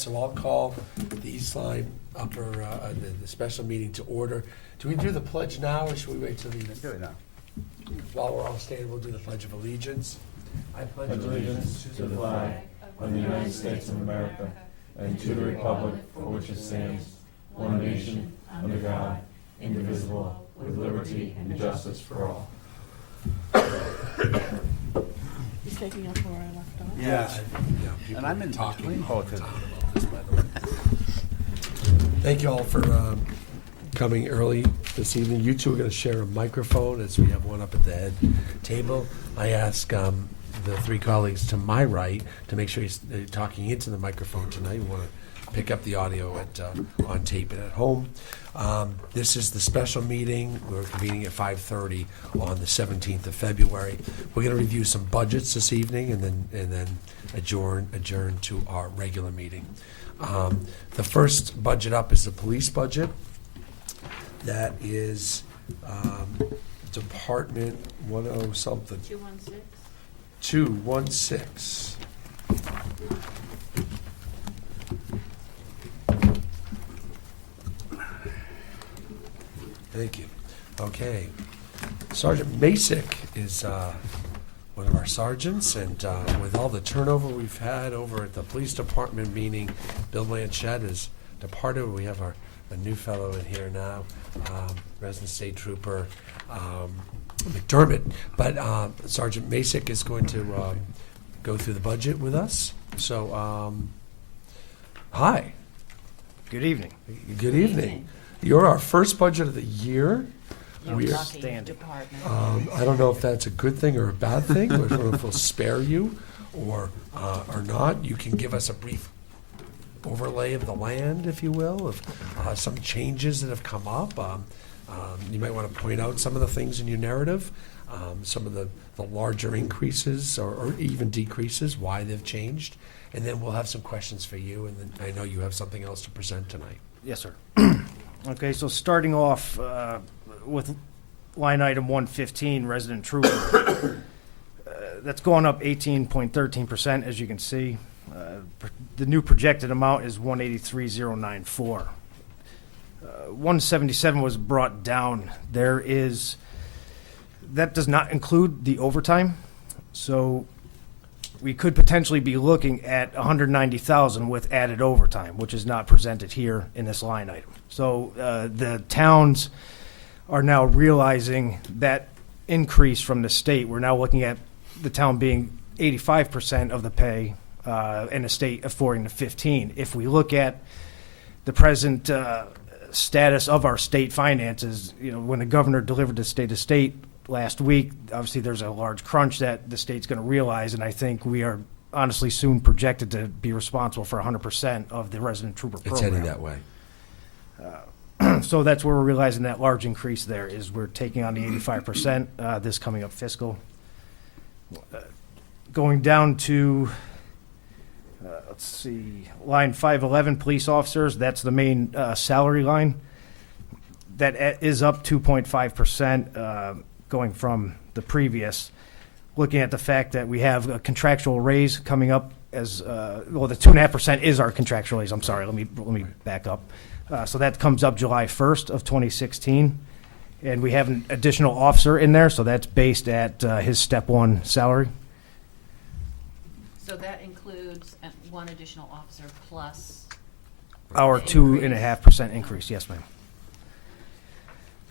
So I'll call the East Lyme the special meeting to order. Do we do the pledge now, or should we wait till the? Let's do it now. While we're all standing, we'll do the Pledge of Allegiance. I pledge allegiance to the flag of the United States of America and to the republic for which it stands, one nation, under God, indivisible, with liberty and justice for all. He's taking up where I left off. Yeah. And I'm in talking between all both the of time them. about this, by the way. Thank you all for coming early this evening. You two are going to share a microphone, as we have one up at the head table. I ask the three colleagues to my right to make sure you're talking into the microphone tonight. You want to pick up the audio on tape and at home. This is the special meeting. We're convening at 5:30 on the 17th of February. We're going to review some budgets this evening and then adjourn to our regular meeting. The first budget up is the police budget. That is Department 10 something. 216. 216. Thank you. Okay. Sergeant Masick is one of our sergeants, and with all the turnover we've had over at the police department, meaning Bill Blanchett has departed, we have a new fellow in here now, resident state trooper McDermott. But Sergeant Masick is going to go through the budget with us. So, hi. Good evening. Good evening. You're our first budget of the year. We are, Standing. I don't know if that's a good thing or a bad thing, or if we'll spare you or not. You can give us a brief overlay of the land, if you will, of some changes that have come up. You might want to point out some of the things in your narrative, some of the larger increases or even decreases, why they've changed, and then we'll have some questions for you, and then I know you have something else to present tonight. Yes, sir. Okay, so starting off with line item 115, resident trooper. That's going up 18.13%, as you can see. The new projected amount is 183,094. 177 was brought down. That does not include the overtime, so we could potentially be looking at 190,000 with added overtime, which is not presented here in this line item. So the towns are now realizing that increase from the state. We're now looking at the town being 85% of the pay and the state affording the 15. If we look at the present status of our state finances, when the governor delivered the state of state last week, obviously there's a large crunch that the state's going to realize, and I think we are honestly soon projected to be responsible for 100% of the resident trooper program. It's heading that way. So that's where we're realizing that large increase there is we're taking on the 85% this coming up fiscal. Going down to, let's see, line 511, police officers, that's the main salary line. That is up 2.5%. Going from the previous, looking at the fact that we have a contractual raise coming up as, the 2.5% is our contractual raise. I'm sorry, let me back up. So that comes up July 1st of 2016. And we have an additional officer in there, so that's based at his step one salary. So that includes one additional officer plus Our the 2.5% increase, yes, ma'am.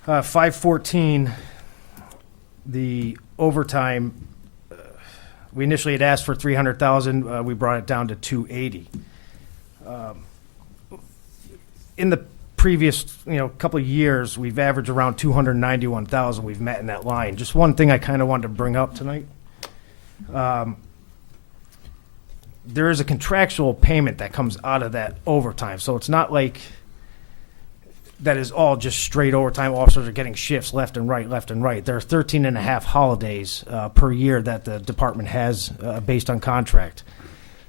514, the overtime, we initially had asked for 300,000. We brought it down to 280. In the previous, couple of years, we've averaged around 291,000. We've met in that line. Just one thing I kind of wanted to bring up tonight. There is a contractual payment that comes out of that overtime, so it's not like that is all just straight overtime. Officers are getting shifts left and right. There are 13 and a half holidays per year that the department has based on contract.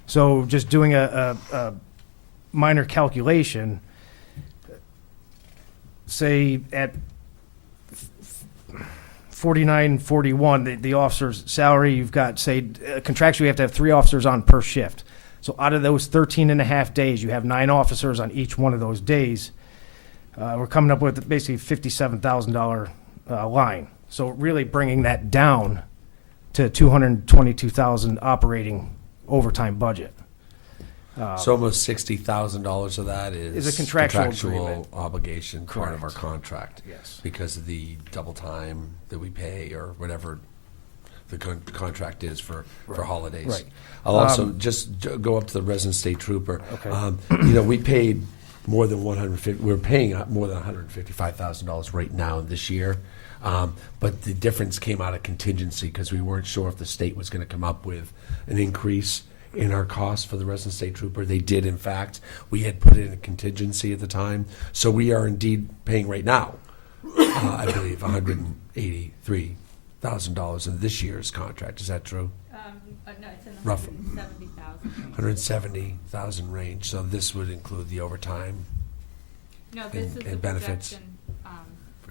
So just doing a minor calculation, say at 49.41, the officer's salary, you've got, say, contractually you have to have 3 officers on per shift. So out of those 13 and a half days, you have 9 officers on each one of those days. We're coming up with basically $57,000 line. So really bringing that down to $222,000 operating overtime budget. So almost $60,000 of that Is a contractual agreement. obligation, part of our Correct. contract. Yes. Because of the double time that we pay or whatever the contract is for holidays. Right. I'll also go up to the resident state trooper. Okay. We paid more than we're paying more than $155,000 right now this year. But the difference came out of contingency because we weren't sure if the state was going to come up with an increase in our costs for the resident state trooper. They did, in fact. We had put it in a contingency at the time. So we are indeed paying right now, I believe, $183,000 in this year's contract. Is that true? No, it's in the Rough. 170,000. 170,000 range. So this would include the overtime. No, this is and the benefits. projection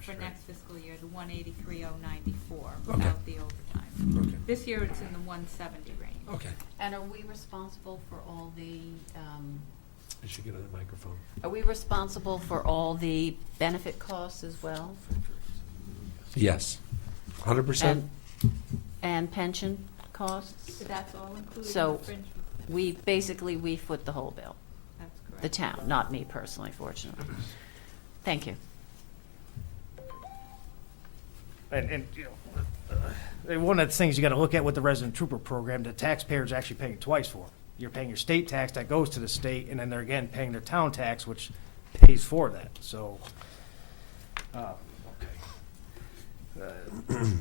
for next fiscal year, the 183,094 Okay. without the overtime. Okay. This year it's in the 170 range. Okay. And are we responsible for all the, I should get on the microphone. are we responsible for all the benefit costs as well? Yes. 100%? And pension costs? That's all included in So- the fringe. We foot the whole bill, That's correct. the town, not me personally, fortunately. Thank you. And one of the things you got to look at with the resident trooper program, the taxpayer's actually paying twice for. You're paying your state tax that goes to the state, and then they're again paying their town tax, which pays for that. So,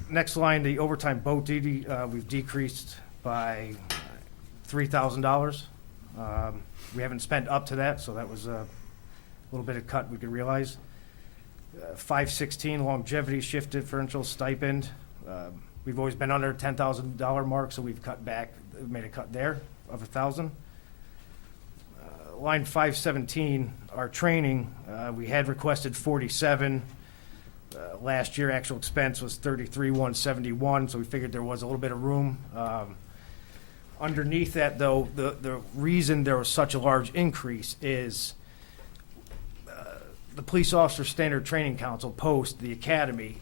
next line, the overtime boat duty, we've decreased by $3,000. We haven't spent up to that, so that was a little bit of cut we could realize. 516 longevity shift differential stipend. We've always been under $10,000 mark, so we've cut back, made a cut there of 1,000. Line 517, our training, we had requested 47. Last year, actual expense was 33,171, so we figured there was a little bit of room. Underneath that, though, the reason there was such a large increase is the Police Officer Standard Training Council post the academy.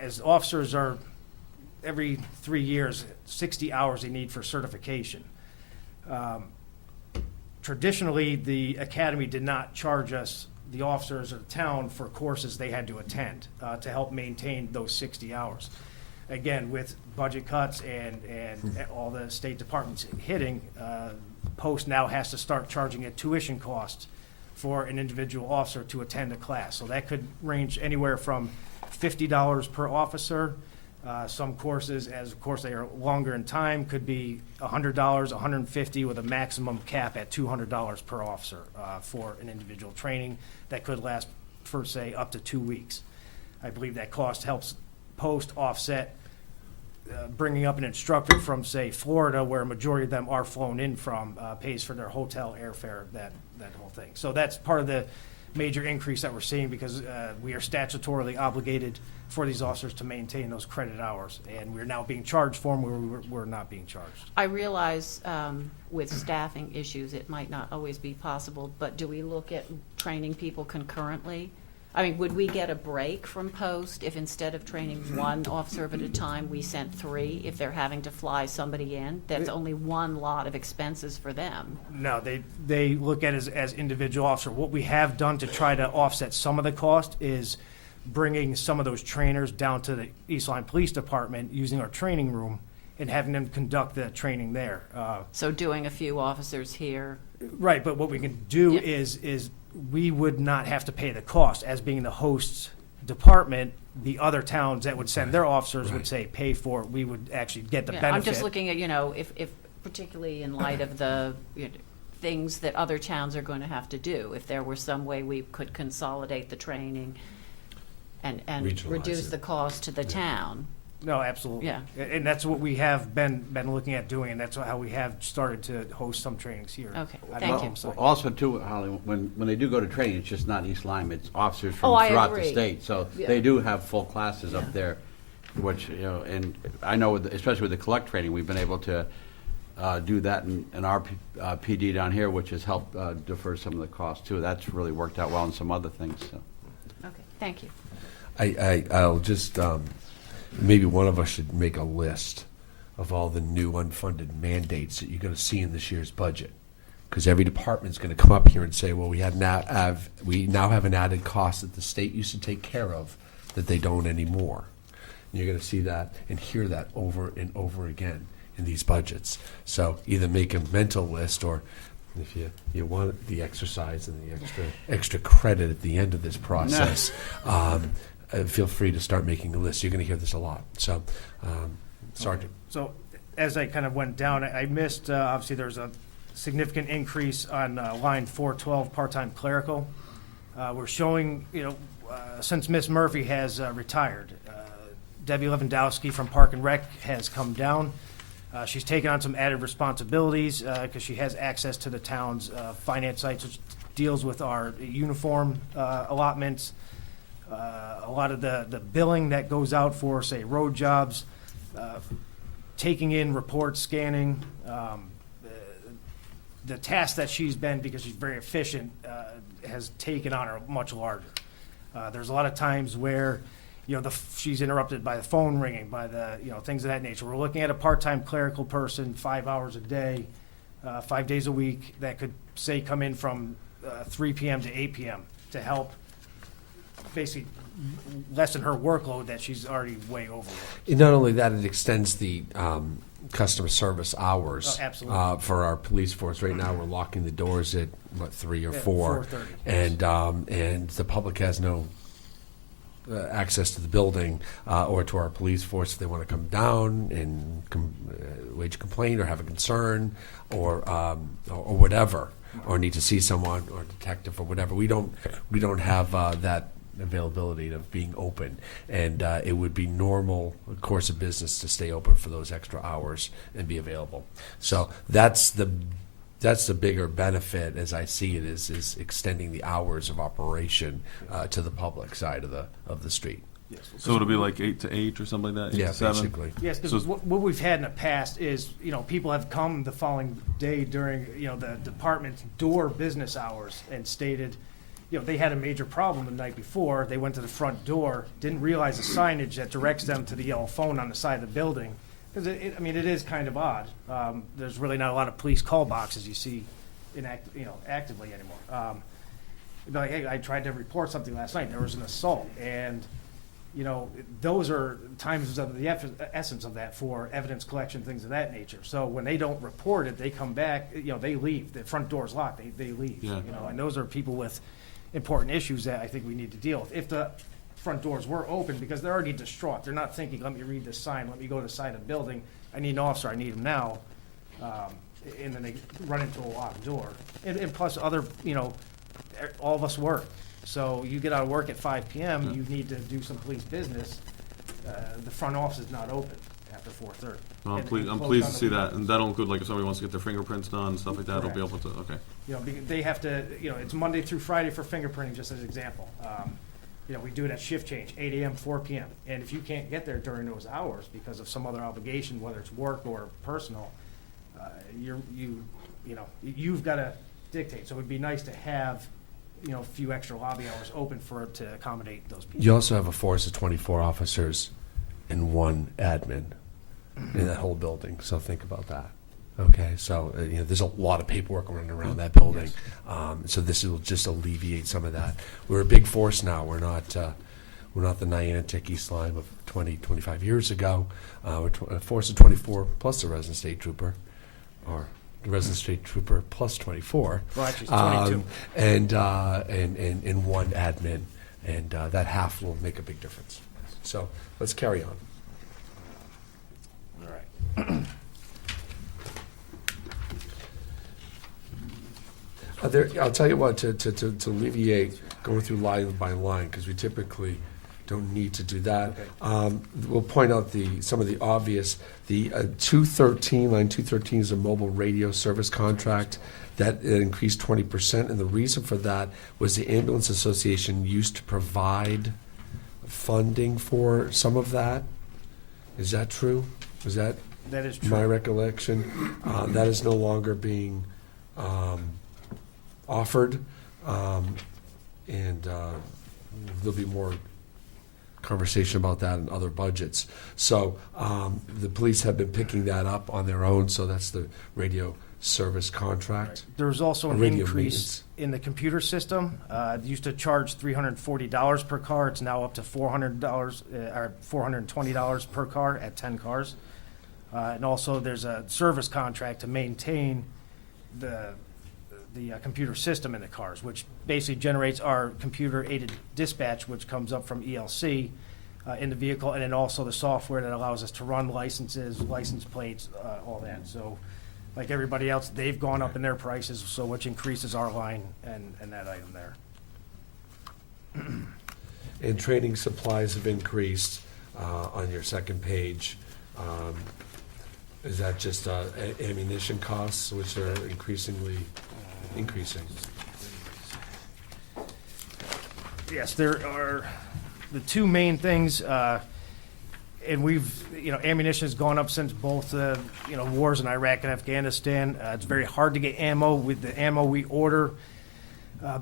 As officers are, every 3 years, 60 hours they need for certification. Traditionally, the academy did not charge us, the officers of the town, for courses they had to attend to help maintain those 60 hours. Again, with budget cuts and all the state departments hitting, Post now has to start charging a tuition cost for an individual officer to attend a class. So that could range anywhere from $50 per officer. Some courses, as of course they are longer in time, could be $100, $150 with a maximum cap at $200 per officer for an individual training that could last for, say, up to 2 weeks. I believe that cost helps Post offset bringing up an instructor from, say, Florida, where a majority of them are flown in from, pays for their hotel, airfare, that whole thing. So that's part of the major increase that we're seeing because we are statutorily obligated for these officers to maintain those credit hours, and we're now being charged for them where we were not being charged. I realize with staffing issues, it might not always be possible, but do we look at training people concurrently? I mean, would we get a break from Post if instead of training one officer at a time, we sent 3 if they're having to fly somebody in? That's only one lot of expenses for them. No, they look at it as individual officer. What we have done to try to offset some of the cost is bringing some of those trainers down to the East Lyme Police Department using our training room and having them conduct the training there. So doing a few officers here. Right, but what we can do Yeah. is we would not have to pay the cost. As being the host department, the other towns that would send their officers would say pay for it. We would actually get the Yeah, benefit. I'm just looking at, if particularly in light of the things that other towns are going to have to do, if there were some way we could consolidate the training and Regionalize reduce it. the cost to the town. No, absolutely. Yeah. And that's what we have been looking at doing, and that's how we have started to host some trainings here. Okay, I thank don't- you. I'm sorry. Also, too, Holly, when they do go to training, it's just not East Lyme, it's officers Oh, from I throughout the agree. state. So Yeah. they do have full classes up there, which, and I know, especially with the collect training, we've been able to do that in our PD down here, which has helped defer some of the costs too. That's really worked out well in some other things, so. Okay, thank you. I'll just, maybe one of us should make a list of all the new unfunded mandates that you're going to see in this year's budget. Because every department's going to come up here and say, well, we now have an added cost that the state used to take care of that they don't anymore. And you're going to see that and hear that over and over again in these budgets. So either make a mental list, or if you want the exercise and the extra credit at the end of this process, feel free to start making a list. You're going to hear this a lot. So, Sergeant. So as I kind of went down, I missed, obviously there's a significant increase on line 412, part-time clerical. We're showing, since Miss Murphy has retired, Debbie Lewandowski from Park and Rec has come down. She's taken on some added responsibilities because she has access to the town's finance sites, which deals with our uniform allotments, a lot of the billing that goes out for, say, road jobs, taking in reports, scanning. The task that she's been, because she's very efficient, has taken on her much larger. There's a lot of times where, she's interrupted by the phone ringing, by the, things of that nature. We're looking at a part-time clerical person, 5 hours a day, 5 days a week, that could, say, come in from 3 p.m. to 8 p.m. to help basically lessen her workload that she's already way over. Not only that, it extends the customer service hours absolutely. For our police force. Right now, we're locking the doors at 3 or 4, 4:30. And the public has no access to the building or to our police force if they want to come down and wage a complaint or have a concern or whatever, or need to see someone or a detective or whatever. We don't have that availability of being open, and it would be normal course of business to stay open for those extra hours and be available. So that's the bigger benefit, as I see it, is extending the hours of operation to the public side of the street. Yes. So it'll be like 8 to 8 or something like that? 8 Yeah, to 7? basically. Yes, because So- what we've had in the past is, people have come the following day during, the department's door business hours and stated, they had a major problem the night before. They went to the front door, didn't realize the signage that directs them to the yellow phone on the side of the building. Because it is kind of odd. There's really not a lot of police call boxes you see actively anymore. You'd be like, hey, I tried to report something last night. There was an assault, and those are times of the essence of that for evidence collection, things of that nature. So when they don't report it, they come back. They leave. The front door's locked. They leave. Yeah. And those are people with important issues that I think we need to deal with. If the front doors were open, because they're already distraught, they're not thinking, let me read this sign, let me go to the side of the building, I need an officer, I need him now, and then they run into a locked door. And plus other, all of us work. So you get out of work at 5 p.m., you need to do some police business, the front office is not open after 4:30. Well, I'm And pleased closed to on see the that, and that'll include, like, if somebody wants to get their fingerprints done, stuff like that, they'll be able to, okay. Because they have to, it's Monday through Friday for fingerprinting, just as an example. We do it at shift change, 8 a.m., 4 p.m. And if you can't get there during those hours because of some other obligation, whether it's work or personal, you've got to dictate. So it'd be nice to have, a few extra lobby hours open to accommodate those people. You also have a force of 24 officers and 1 admin in that whole building, so think about that. Okay, so there's a lot of paperwork running around that building, so this will just alleviate some of that. We're a big force now. We're not the Niantic East Lyme of 25 years ago. We're a force of 24 plus the resident state trooper, or the resident state trooper plus 24. Well, actually, it's 22. And 1 admin, and that half will make a big difference. So let's carry on. All right. I'll tell you what, to alleviate going through line by line, because we typically don't need to do that. Okay. We'll point out some of the obvious. The 213, line 213 is a mobile radio service contract that increased 20%, and the reason for that was the Ambulance Association used to provide funding for some of that. Is that true? Was that That is my true. recollection. That is no longer being offered, and there'll be more conversation about that in other budgets. So the police have been picking that up on their own, so that's the radio service contract. There's also an Radio increase maintenance. in the computer system. It used to charge $340 per car. It's now up to $400 or $420 per car at 10 cars. And also, there's a service contract to maintain the computer system in the cars, which basically generates our computer-aided dispatch, which comes up from ELC in the vehicle, and then also the software that allows us to run licenses, license plates, all that. So, like everybody else, they've gone up in their prices, so which increases our line and that item there. And training supplies have increased on your second page. Is that just ammunition costs, which are increasing? Yes, there are the two main things, and ammunition has gone up since both, wars in Iraq and Afghanistan. It's very hard to get ammo. With the ammo we order,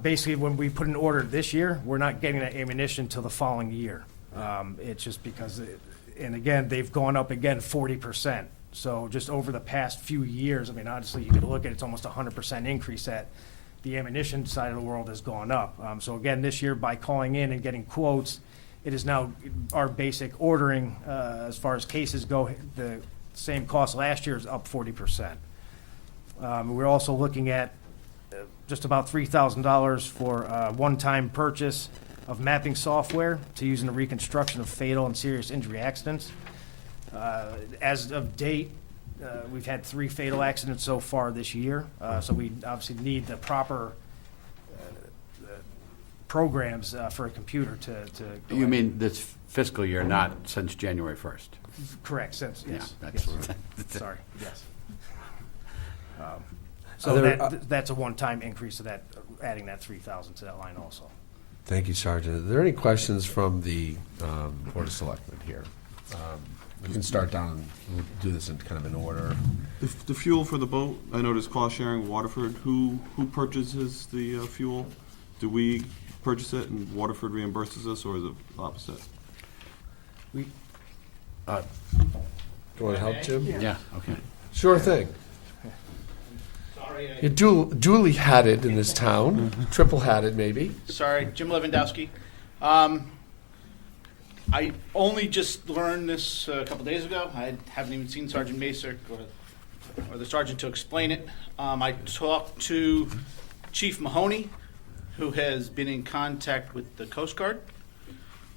basically when we put an order this year, we're not getting that ammunition till the following year. It's just because, and again, they've gone up again 40%. So just over the past few years, I mean, honestly, you could look at it's almost 100% increase that the ammunition side of the world has gone up. So again, this year, by calling in and getting quotes, it is now our basic ordering, as far as cases go, the same cost last year is up 40%. We're also looking at just about $3,000 for a one-time purchase of mapping software to use in the reconstruction of fatal and serious injury accidents. As of date, we've had 3 fatal accidents so far this year, so we obviously need the proper programs for a computer to go You ahead. mean this fiscal year, not since January 1st? Correct, since, yes. Yeah, that's yes. Sorry, yes. Are So there, that's a one-time increase to that, adding that 3,000 to that line also. Thank you, Sergeant. Are there any questions from the Board of Selectmen here? We can start down and we'll do this in kind of in order. The fuel for the boat, I noticed cost sharing Waterford. Who purchases the fuel? Do we purchase it and Waterford reimburses us, or is it opposite? Do you want to help, Jim? Yeah, okay. Sure thing. Sorry, You're duly hatted in this town, triple hatted maybe. sorry, Jim Lewandowski. I only just learned this a couple days ago. I haven't even seen Sergeant Masick or the sergeant to explain it. I talked to Chief Mahoney, who has been in contact with the Coast Guard,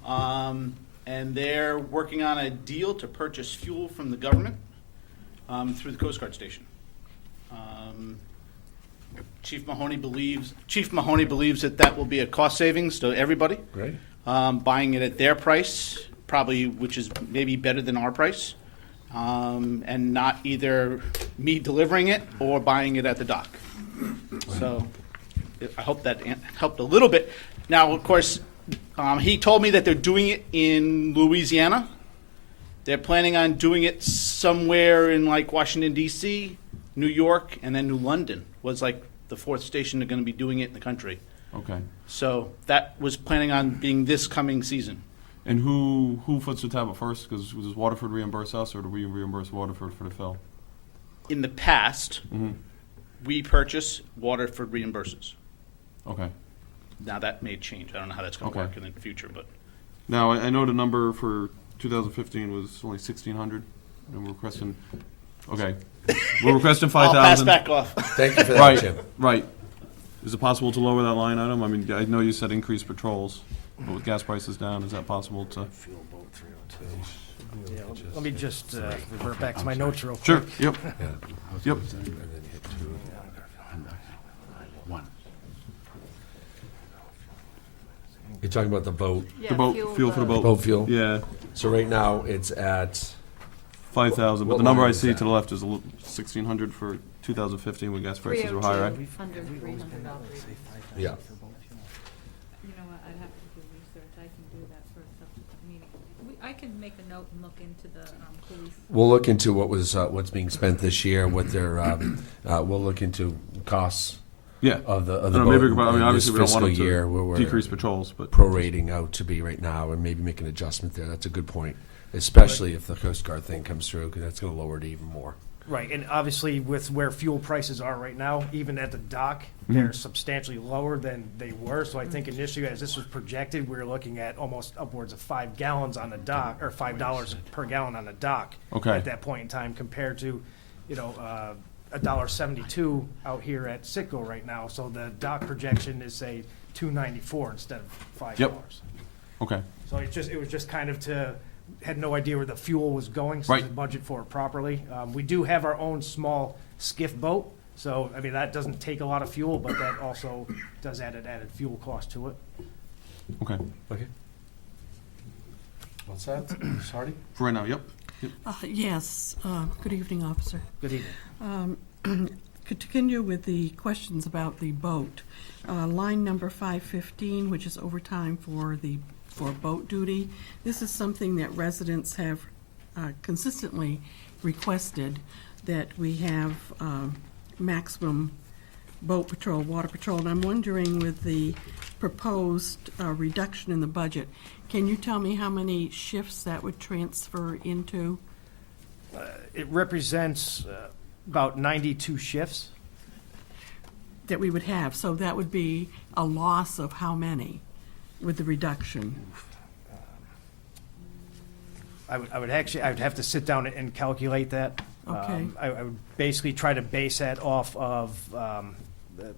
and they're working on a deal to purchase fuel from the government through the Coast Guard station. Chief Mahoney believes that will be a cost savings to everybody. Great. Buying it at their price, probably, which is maybe better than our price, and not either me delivering it or buying it at the dock. So I hope that helped a little bit. Now, of course, he told me that they're doing it in Louisiana. They're planning on doing it somewhere in like Washington, D.C., New York, and then New London was like the 4th station they're going to be doing it in the country. Okay. So that was planning on being this coming season. And who foots the tab first? Because does Waterford reimburse us, or do we reimburse Waterford for the fill? In the past, we purchase, Waterford reimburses. Okay. Now that may change. I don't know how that's going to Okay. work in the future, but Now, I know the number for 2015 was only 1,600, and we're requesting, okay, we're requesting I'll pass 5,000. back off. Thank you for that, Right, Jim. right. Is it possible to lower that line item? I mean, I know you said increase patrols, but with gas prices down, is that possible to? Yeah, let me just revert back to my notes real quick. Sure, yep, Yeah. yep. And then hit 2. One. You're talking about the boat, The boat, fuel for the boat. boat fuel? Yeah, So right now, it's at, 5,000, but What the number line I is see that? to the left is 1,600 for 2015 when gas prices were high, right? Under $300. yeah. You know what, I'd have to do research, I can do that for a subsequent meeting. I can make a note and look into the police. We'll look into what's being spent this year, what their, we'll look into costs Yeah. of the I don't know, maybe, boat I mean, in obviously we this don't want fiscal them year, to where we're decrease patrols, but prorating out to be right now, and maybe make an adjustment there. That's a good point, especially if the Coast Guard thing comes through, because that's going to lower it even more. Right, and obviously with where fuel prices are right now, even at the dock, Mhm. they're substantially lower than they were. So I think initially, as this was projected, we were looking at almost upwards of 5 gallons on the dock, or $5 per gallon on the dock. Okay. At that point in time, compared to, $1.72 out here at Citgo right now. So the dock projection is, say, $2.94 instead of $5. Yep. Okay. So it was just kind of had no idea where the fuel was going, so Right. to budget for it properly. We do have our own small skiff boat, so, I mean, that doesn't take a lot of fuel, but that also does add an added fuel cost to it. Okay. Okay. What's that? Sorry? For right now, yep. Yes, good evening, officer. Good evening. Continue with the questions about the boat. Line number 515, which is overtime for boat duty. This is something that residents have consistently requested, that we have maximum boat patrol, water patrol. And I'm wondering, with the proposed reduction in the budget, can you tell me how many shifts that would transfer into? It represents about 92 shifts. That we would have, so that would be a loss of how many with the reduction? I would have to sit down and calculate that. Okay. I would basically try to base that off of the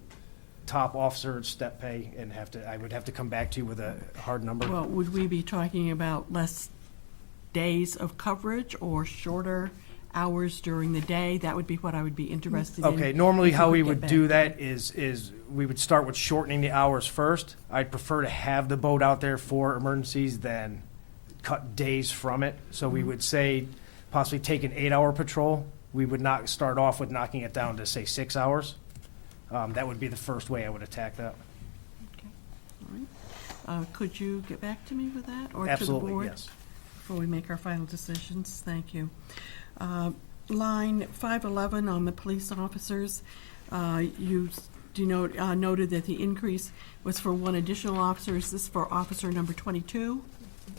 top officer step pay, and I would have to come back to you with a hard number. Well, would we be talking about less days of coverage or shorter hours during the day? That would be what I would be interested in. Okay, normally if how we get would back. do that is we would start with shortening the hours first. I'd prefer to have the boat out there for emergencies than cut days from it. So we would say possibly take an 8-hour patrol. We would not start off with knocking it down to, say, 6 hours. That would be the first way I would attack that. All right. Could you get back to me with that, or to the Absolutely, board? yes. Before we make our final decisions, thank you. Line 511 on the police officers, noted that the increase was for one additional officer. Is this for officer number 22?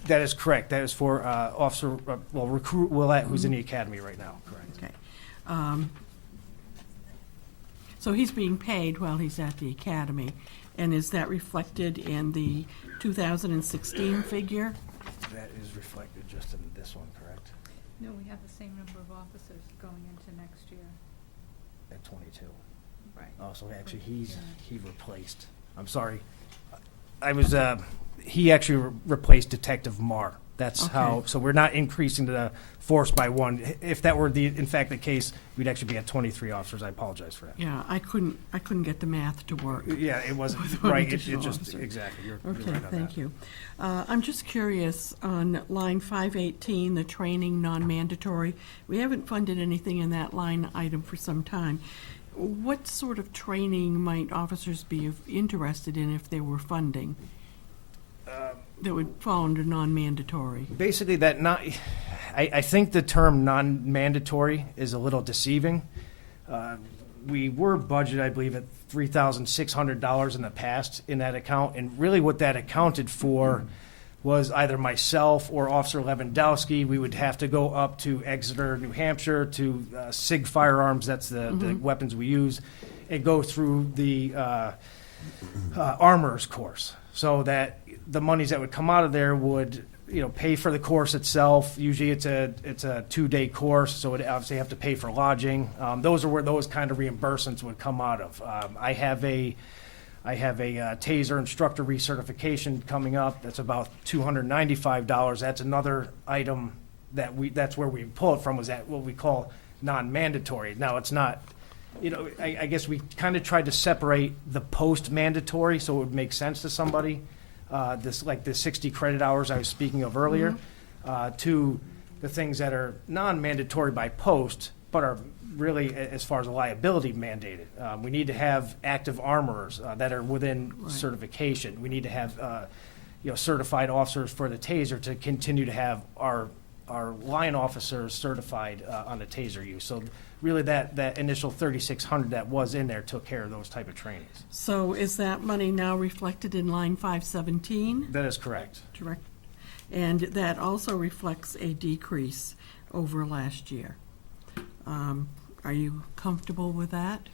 That is correct. That is for Officer, Recruit Willett, who's in the academy right now, correct. Okay. So he's being paid while he's at the academy, and is that reflected in the 2016 figure? That is reflected just in this one, correct? No, we have the same number of officers going into next year. At 22. Right. Oh, so actually he replaced, I'm sorry. He actually replaced Detective Marr. That's how, Okay. so we're not increasing the force by one. If that were in fact the case, we'd actually be at 23 officers. I apologize for that. Yeah, I couldn't get the math to work. Yeah, it wasn't, With one right, it additional just, officer. exactly, you're Okay, right on that. thank you. I'm just curious, on line 518, the training non-mandatory, we haven't funded anything in that line item for some time. What sort of training might officers be interested in if there were funding that would fall under non-mandatory? Basically, I think the term non-mandatory is a little deceiving. We were budgeted, I believe, at $3,600 in the past in that account, and really what that accounted for was either myself or Officer Lewandowski. We would have to go up to Exeter, New Hampshire, to SIG Firearms, that's the weapons we use, and go through the armorer's course, so that the monies that would come out of there would, pay for the course itself. Usually it's a 2-day course, so it obviously have to pay for lodging. Those are where those kind of reimbursements would come out of. I have a TASER instructor recertification coming up. That's about $295. That's another item that's where we pull it from, was that what we call non-mandatory. Now, it's not, I guess we kind of tried to separate the post-mandatory so it would make sense to somebody. The 60 credit hours I was speaking of earlier, to the things that are non-mandatory by post, but are really, as far as a liability, mandated. We need to have active armorers that are within certification. We need to have, certified officers for the TASER to continue to have our line officers certified on the TASER use. So really that initial 3,600 that was in there took care of those type of trainings. So is that money now reflected in line 517? That is correct. Direct. And that also reflects a decrease over last year. Are you comfortable with that?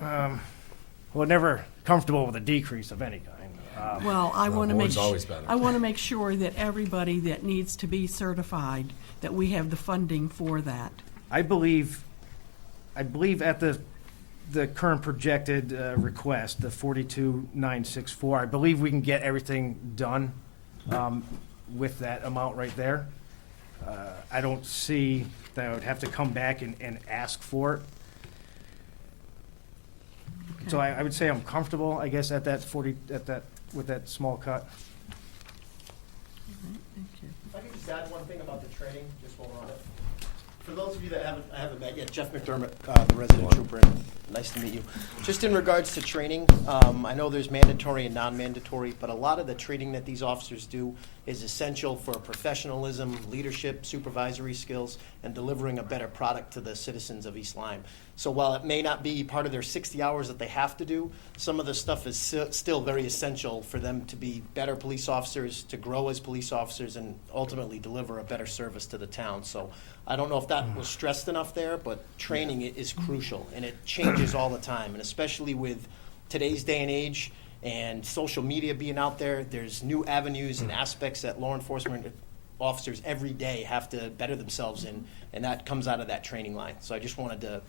Well, never comfortable with a decrease of any kind. Well, I want to more make is always better. I want to make sure that everybody that needs to be certified, that we have the funding for that. I believe at the current projected request, the 42,964, I believe we can get everything done with that amount right there. I don't see that I would have to come back and ask for it. So I would say I'm comfortable, I guess, with that small cut. All right, thank you. If I could just add one thing about the training, just while we're on it. For those of you that I haven't met yet, Jeff McDermott, the resident trooper, and nice to meet you. Just in regards to training, I know there's mandatory and non-mandatory, but a lot of the training that these officers do is essential for professionalism, leadership, supervisory skills, and delivering a better product to the citizens of East Lyme. So while it may not be part of their 60 hours that they have to do, some of the stuff is still very essential for them to be better police officers, to grow as police officers, and ultimately deliver a better service to the town. So I don't know if that was stressed enough there, but training is crucial, and it changes all the time. And especially with today's day and age and social media being out there, there's new avenues and aspects that law enforcement officers every day have to better themselves in, and that comes out of that training line. So I just wanted to,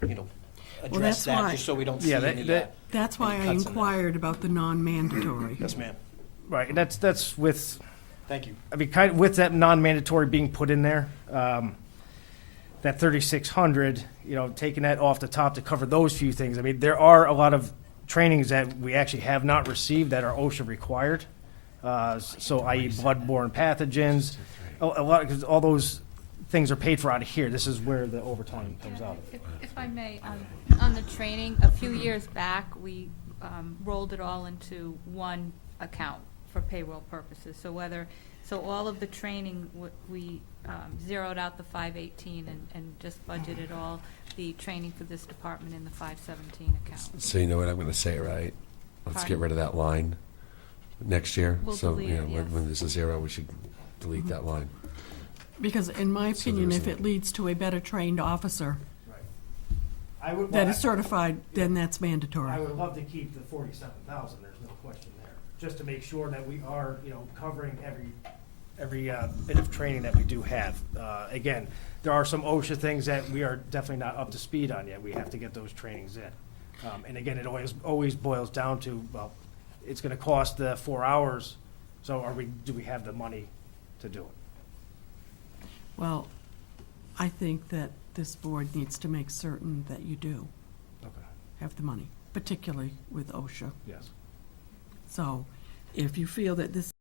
address that's that, why- just so we don't see Yeah, any That's why I cuts in that. inquired about the non-mandatory. Yes, ma'am. Right, and that's with, Thank you. I mean, kind of with that non-mandatory being put in there, that 3,600, taking that off the top to cover those few things. I mean, there are a lot of trainings that we actually have not received that are OSHA required. So, i.e., bloodborne pathogens, a lot, because all those things are paid for out of here. This is where the overtime comes out of. If I may, on the training, a few years back, we rolled it all into one account for payroll purposes. So all of the training, we zeroed out the 518 and just budgeted all the training for this department in the 517 account. So you know what I'm going to say, right? Let's get Pardon? rid of that line next year. We'll So, delete it, yes. when there's a zero, we should delete that line. Because in my So opinion, there's if a- it leads to a better trained officer I would, that is certified, then that's mandatory. I would love to keep the 47,000. There's no question there, just to make sure that we are, covering every bit of training that we do have. Again, there are some OSHA things that we are definitely not up to speed on yet. We have to get those trainings in. And again, it always boils down to, well, it's going to cost the 4 hours. So do we have the money to do it? Well, I think that this board needs to make certain that you do Okay. have the money, particularly with OSHA. Yes. So if you feel that this